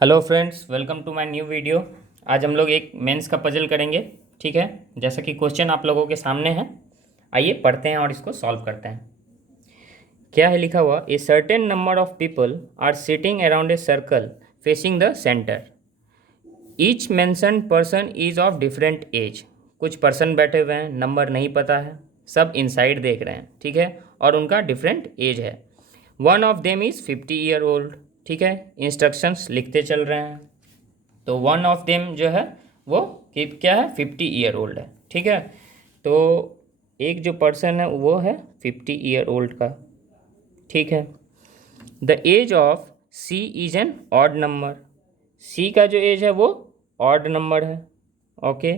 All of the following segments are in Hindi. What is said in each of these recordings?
Hello friends, welcome to my new video. आज हम लोग एक मेंस का पजल करेंगे। ठीक है, जैसा कि क्वेश्चन आप लोगों के सामने है, आइए पढ़ते हैं और इसको सॉल्व करते हैं। क्या है लिखा हुआ? A certain number of people are sitting around a circle facing the centre. Each mention person is of different age. कुछ पर्सन बैठे हुए हैं, नंबर नहीं पता है, सब इनसाइड देख रहे हैं। ठीक है, और उनका डिफरेंट एज है। One of them is 50 year old. ठीक है, इंस्ट्रक्शंस लिखते चल रहे हैं। तो वन ऑफ देम जो है वो क्या है, 50 ईयर ओल्ड है। ठीक है, तो एक जो पर्सन है वो है 50 ईयर ओल्ड का। ठीक है, the age of C is an odd number. C का जो एज है वो ऑड नंबर है। Okay,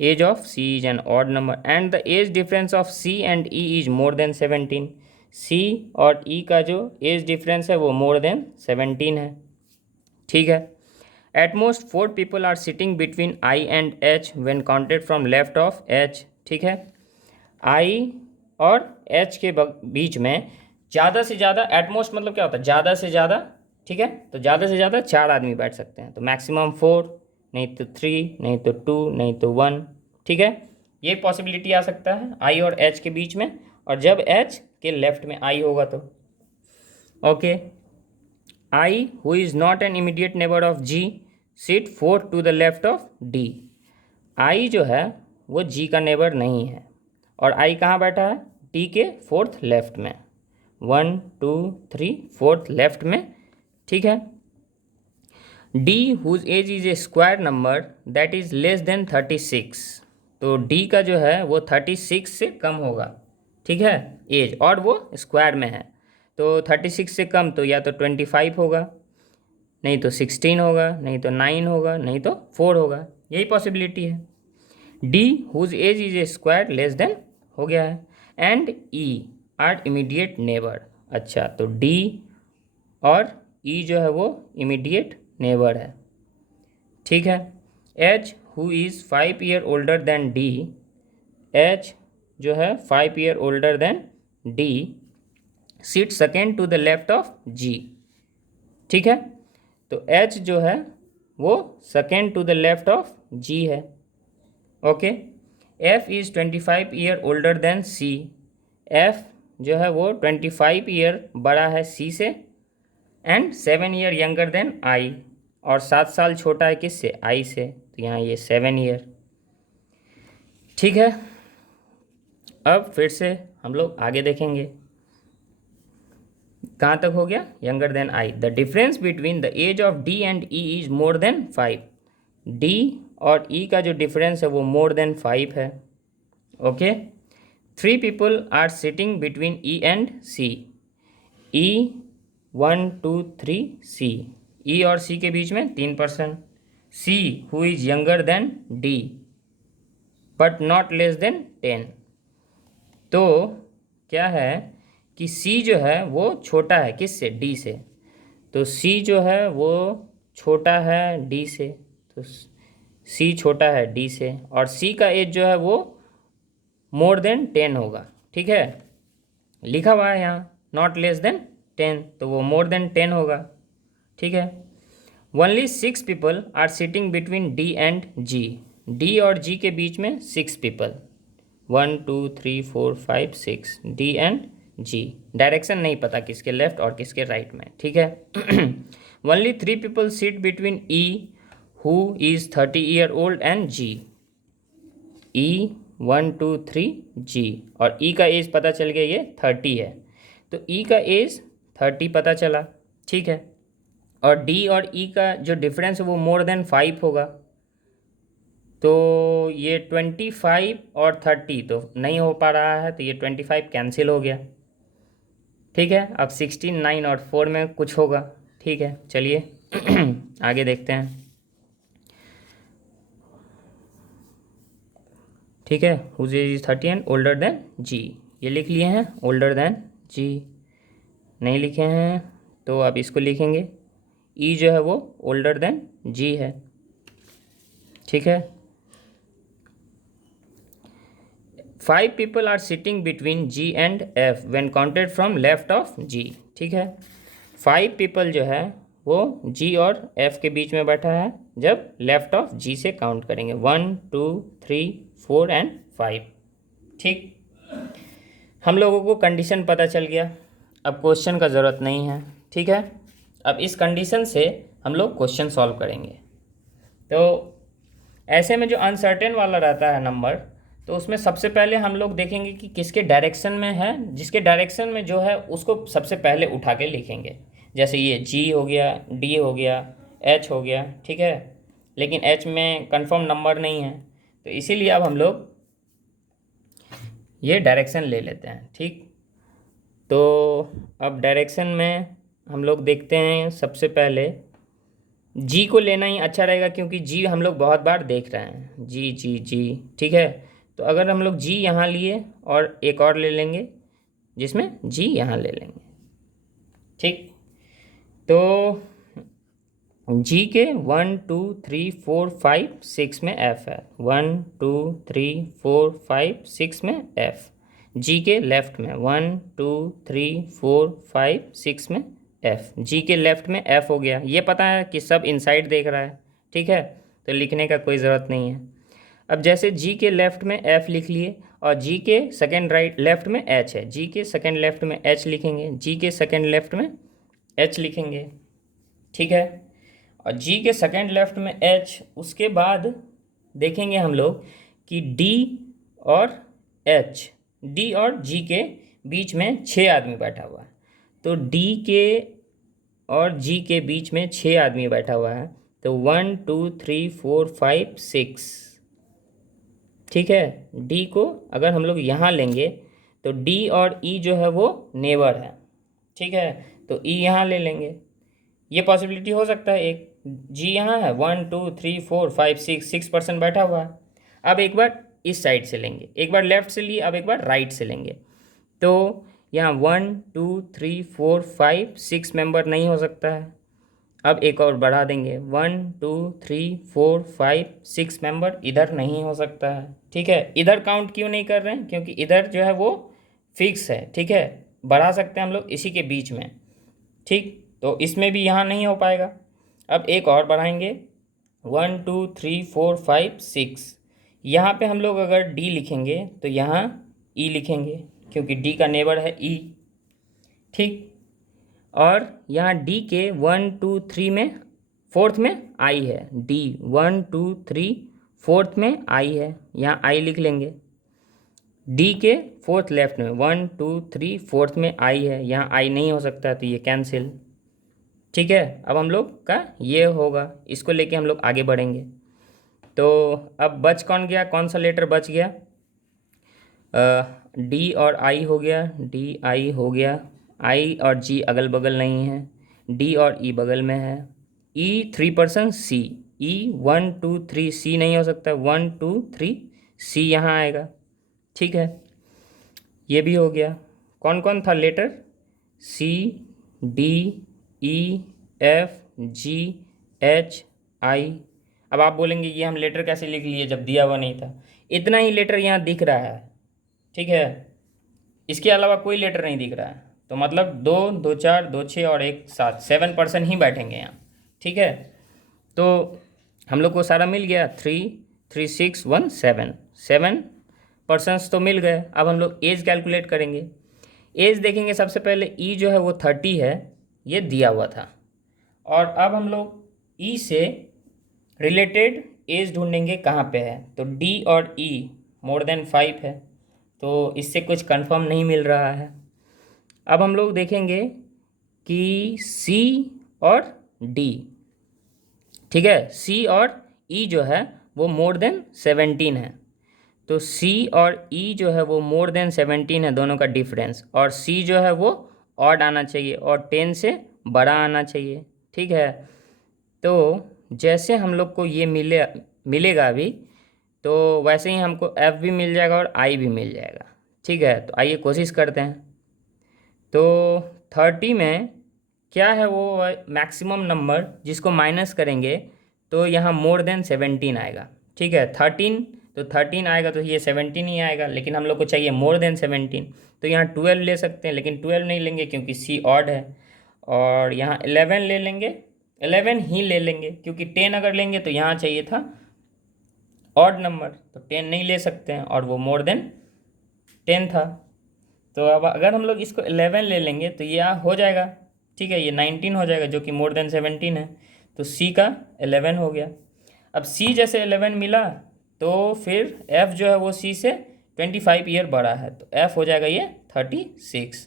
age of C is an odd number and the age difference of C and E is more than 17। C और ई का जो एज डिफरेंस है वो मोर देन 17 है। ठीक है, at most 4 people are sitting between I and H when counted from left of H. ठीक है, आई और एच के बीच में ज़्यादा से ज़्यादा, एटमोस्ट मतलब क्या होता है, ज़्यादा से ज़्यादा। ठीक है, तो ज़्यादा से ज़्यादा 4 आदमी बैठ सकते हैं। तो मैक्सिमम 4, नहीं तो 3, नहीं तो 2, नहीं तो 1। ठीक है, ये पॉसिबिलिटी आ सकता है आई और एच के बीच में, और जब एच के लेफ्ट में आई होगा तो। Okay, I who is not an immediate neighbour of G sit 4 to the left of D. I जो है वो जी का नेबर नहीं है, और आई कहाँ बैठा है? डी के 4th लेफ्ट में। 1 2 3 4th लेफ्ट में। ठीक है, D whose age is a square number that is less than 36। तो डी का जो है वो 36 से कम होगा। ठीक है, एज, और वो स्क्वायर में है। तो 36 से कम तो या तो 25 होगा, नहीं तो 16 होगा, नहीं तो 9 होगा, नहीं तो 4 होगा। यही पॉसिबिलिटी है। D whose age is a square less than हो गया है, and E are immediate neighbour. अच्छा, तो डी और ई जो है वो इमीडिएट नेबर है। ठीक है, H who is 5 year older than D. H जो है 5 year older than D seat second to the left of G. ठीक है, तो एच जो है वो second to the left of G है। Okay, F is 25 year older than C. F जो है वो 25 ईयर बड़ा है सी से, and 7 year younger than I, और 7 साल छोटा है किससे? आई से। तो यहाँ ये 7 ईयर। ठीक है, अब फिर से हम लोग आगे देखेंगे। कहाँ तक हो गया? Younger than I. The difference between the age of D and E is more than 5। D और ई का जो डिफरेंस है वो मोर देन 5 है। Okay, 3 people are sitting between E and C. E 1 2 3 C, E और सी के बीच में 3 person. C who is younger than D but not less than 10। तो क्या है कि सी जो है वो छोटा है किससे? डी से। तो सी जो है वो छोटा है डी से, तो सी छोटा है डी से, और सी का एज जो है वो मोर देन 10 होगा। ठीक है, लिखा हुआ है यहाँ नॉट लेस देन 10, तो वो मोर देन 10 होगा। ठीक है, only 6 people are sitting between D and G. D और जी के बीच में 6 people, 1 2 3 4 5 6, D and G. Direction नहीं पता किसके लेफ्ट और किसके राइट में। ठीक है, only 3 people sit between E who is 30 year old and G. E 1 2 3 G, और ई का एज पता चल गया ये 30 है, तो ई का एज 30 पता चला। ठीक है, और डी और ई का जो डिफरेंस है वो मोर देन 5 होगा। तो ये 25 और 30 तो नहीं हो पा रहा है, तो ये 25 कैंसिल हो गया। ठीक है, अब 16 9 और 4 में कुछ होगा। ठीक है, चलिए आगे देखते हैं। ठीक है, whose age is 30 and older than G, ये लिख लिए हैं ओल्डर देन जी। नहीं लिखे हैं तो अब इसको लिखेंगे। ई जो है वो ओल्डर देन जी है। ठीक है, 5 people are sitting between G and F when counted from left of G. ठीक है, 5 पीपल जो है वो जी और एफ के बीच में बैठा है जब लेफ्ट ऑफ जी से काउंट करेंगे 1 2 3 4 एंड 5। ठीक, हम लोगों को कंडीशन पता चल गया, अब क्वेश्चन का ज़रूरत नहीं है। ठीक है, अब इस कंडीशन से हम लोग क्वेश्चन सॉल्व करेंगे। तो ऐसे में जो अनसर्टेन वाला रहता है नंबर, तो उसमें सबसे पहले हम लोग देखेंगे कि किसके डायरेक्शन में है, जिसके डायरेक्शन में जो है उसको सबसे पहले उठा के लिखेंगे। जैसे ये जी हो गया, डी हो गया, एच हो गया। ठीक है, लेकिन एच में कंफर्म नंबर नहीं है, तो इसीलिए अब हम लोग ये डायरेक्शन ले लेते हैं। ठीक, तो अब डायरेक्शन में हम लोग देखते हैं सबसे पहले जी को लेना ही अच्छा रहेगा, क्योंकि जी हम लोग बहुत बार देख रहे हैं, जी जी जी। ठीक है, तो अगर हम लोग जी यहाँ लिए और एक और ले लेंगे जिसमें जी यहाँ ले लेंगे। ठीक, तो जी के 1 2 3 4 5 6 में एफ है, 1 2 3 4 5 6 में एफ। जी के लेफ्ट में 1 2 3 4 5 6 में एफ, जी के लेफ्ट में एफ हो गया। ये पता है कि सब इनसाइड देख रहा है। ठीक है, तो लिखने का कोई ज़रूरत नहीं है। अब जैसे जी के लेफ्ट में एफ लिख लिए और जी के सेकेंड राइट लेफ्ट में एच है, जी के सेकेंड लेफ्ट में एच लिखेंगे, जी के सेकेंड लेफ्ट में एच लिखेंगे। ठीक है, और जी के सेकेंड लेफ्ट में एच, उसके बाद देखेंगे हम लोग कि डी और एच, डी और जी के बीच में 6 आदमी बैठा हुआ है। तो डी के और जी के बीच में 6 आदमी बैठा हुआ है, तो 1 2 3 4 5 6। ठीक है, डी को अगर हम लोग यहाँ लेंगे तो डी और ई जो है वो नेबर है। ठीक है, तो ई यहाँ ले लेंगे, ये पॉसिबिलिटी हो सकता है। एक जी यहाँ है, 1 2 3 4 5 6% बैठा हुआ है। अब एक बार इस साइड से लेंगे, एक बार लेफ्ट से लिए, अब एक बार राइट से लेंगे, तो यहाँ 1 2 3 4 5 6 मेंबर नहीं हो सकता है। अब एक और बढ़ा देंगे, 1 2 3 4 5 6 मेंबर इधर नहीं हो सकता है। ठीक है, इधर काउंट क्यों नहीं कर रहे हैं, क्योंकि इधर जो है वो फिक्स है। ठीक है, बढ़ा सकते हैं हम लोग इसी के बीच में। ठीक, तो इसमें भी यहाँ नहीं हो पाएगा। अब एक और बढ़ाएंगे, 1 2 3 4 5 6। यहाँ पे हम लोग अगर डी लिखेंगे तो यहाँ ई लिखेंगे, क्योंकि डी का नेबर है ई। ठीक, और यहाँ डी के 1 2 3 में फोर्थ में आई है, डी 1 2 3 फोर्थ में आई है, यहाँ आई लिख लेंगे। डी के फोर्थ लेफ्ट में 1 2 3 फोर्थ में आई है, यहाँ आई नहीं हो सकता, तो ये कैंसिल। ठीक है, अब हम लोग का ये होगा, इसको लेके हम लोग आगे बढ़ेंगे। तो अब बच कौन गया, कौन सा लेटर बच गया, डी और आई हो गया, डी आई हो गया। आई और जी अगल बगल नहीं है, डी और ई बगल में है। ई 3% सी, ई 1 2 3 सी नहीं हो सकता, 1 2 3 सी यहाँ आएगा। ठीक है, ये भी हो गया। कौन कौन था letter, C D E F G H I. अब आप बोलेंगे ये हम लेटर कैसे लिख लिए जब दिया हुआ नहीं था, इतना ही लेटर यहाँ दिख रहा है। ठीक है, इसके अलावा कोई लेटर नहीं दिख रहा है, तो मतलब 2 2 4 2 6 और 1 7, 7% ही बैठेंगे यहाँ। ठीक है, तो हम लोग को सारा मिल गया, 3 3 6 1 7 तो मिल गए। अब हम लोग एज कैलकुलेट करेंगे। एज देखेंगे सबसे पहले, ई जो है वो 30 है, ये दिया हुआ था। और अब हम लोग ई से रिलेटेड एज ढूंढेंगे कहाँ पे है, तो डी और ई मोर देन 5 है, तो इससे कुछ कंफर्म नहीं मिल रहा है। अब हम लोग देखेंगे कि सी और डी, ठीक है, सी और ई जो है वो मोर देन 17 है, तो सी और ई जो है वो मोर देन 17 है, दोनों का डिफरेंस, और सी जो है वो ऑड आना चाहिए और 10 से बड़ा आना चाहिए। ठीक है, तो जैसे हम लोग को ये मिलेगा अभी, तो वैसे ही हमको एफ भी मिल जाएगा और आई भी मिल जाएगा। ठीक है, तो आइए कोशिश करते हैं। तो 30 में क्या है वो मैक्सिमम नंबर जिसको माइनस करेंगे तो यहाँ मोर देन 17 आएगा। ठीक है, 13, तो 13 आएगा तो ये 17 ही आएगा, लेकिन हम लोग को चाहिए मोर देन 17, तो यहाँ 12 ले सकते हैं, लेकिन 12 नहीं लेंगे क्योंकि सी ऑड है। और यहाँ 11 ले लेंगे 11 ही ले लेंगे, क्योंकि 10 अगर लेंगे तो यहाँ चाहिए था ऑड नंबर, तो 10 नहीं ले सकते हैं, और वो मोर देन 10 था। तो अब अगर हम लोग इसको 11 ले लेंगे तो ये हो जाएगा, ठीक है, ये 19 हो जाएगा, जो कि मोर देन 17 है। तो सी का 11 हो गया। अब सी जैसे 11 मिला तो फिर एफ जो है वो सी से 25 ईयर बड़ा है, तो एफ हो जाएगा ये 36,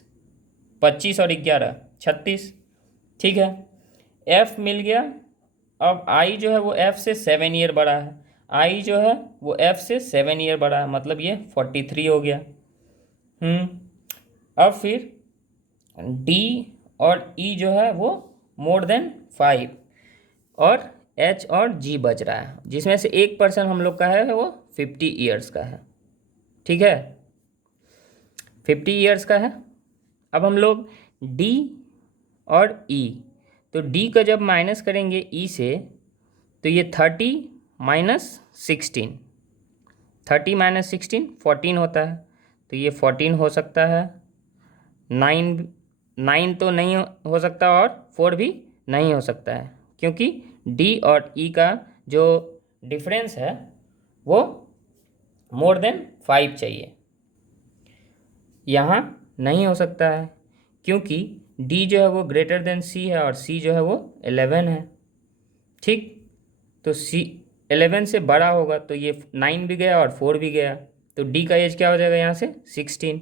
25 और 11 36, ठीक है। एफ मिल गया। अब आई जो है वो एफ से 7 ईयर बड़ा है, आई जो है वो एफ से 7 ईयर बड़ा है, मतलब ये 43 हो गया। अब फिर डी और ई जो है वो मोर देन 5, और एच और जी बच रहा है, जिसमें से 1% हम लोग का है वो 50 ईयर्स का है, ठीक है, 50 ईयर्स का है। अब हम लोग डी और ई, तो डी का जब माइनस करेंगे ई से तो ये 30 माइनस 16, 30 माइनस 16 14 होता है, तो ये 14 हो सकता है। 9 तो नहीं हो सकता, और 4 भी नहीं हो सकता है, क्योंकि डी और ई का जो डिफरेंस है वो मोर देन 5 चाहिए। यहाँ नहीं हो सकता है, क्योंकि डी जो है वो ग्रेटर देन सी है, और सी जो है वो 11 है, ठीक। तो सी 11 से बड़ा होगा, तो ये 9 भी गया और 4 भी गया, तो डी का एज क्या हो जाएगा यहाँ से 16।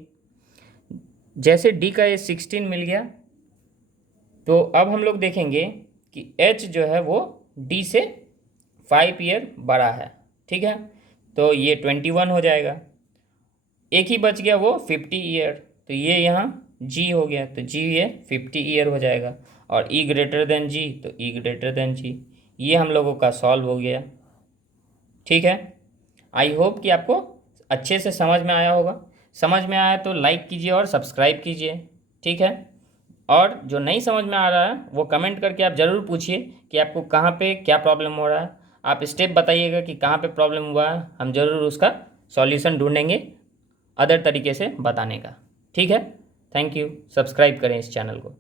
जैसे डी का एज 16 मिल गया, तो अब हम लोग देखेंगे कि एच जो है वो डी से 5 ईयर बड़ा है, ठीक है, तो ये 21 हो जाएगा। एक ही बच गया वो 50 ईयर, तो ये यहाँ जी हो गया, तो जी ये 50 ईयर हो जाएगा। और ई ग्रेटर देन जी, तो ई ग्रेटर देन जी, ये हम लोगों का सॉल्व हो गया, ठीक है। आई होप कि आपको अच्छे से समझ में आया होगा। समझ में आया तो लाइक कीजिए और सब्सक्राइब कीजिए, ठीक है। और जो नहीं समझ में आ रहा है वो कमेंट करके आप ज़रूर पूछिए कि आपको कहाँ पे क्या प्रॉब्लम हो रहा है। आप स्टेप बताइएगा कि कहाँ पे प्रॉब्लम हुआ है, हम ज़रूर उसका सॉल्यूशन ढूंढेंगे अदर तरीके से बताने का, ठीक है। थैंक यू, सब्सक्राइब करें इस चैनल को।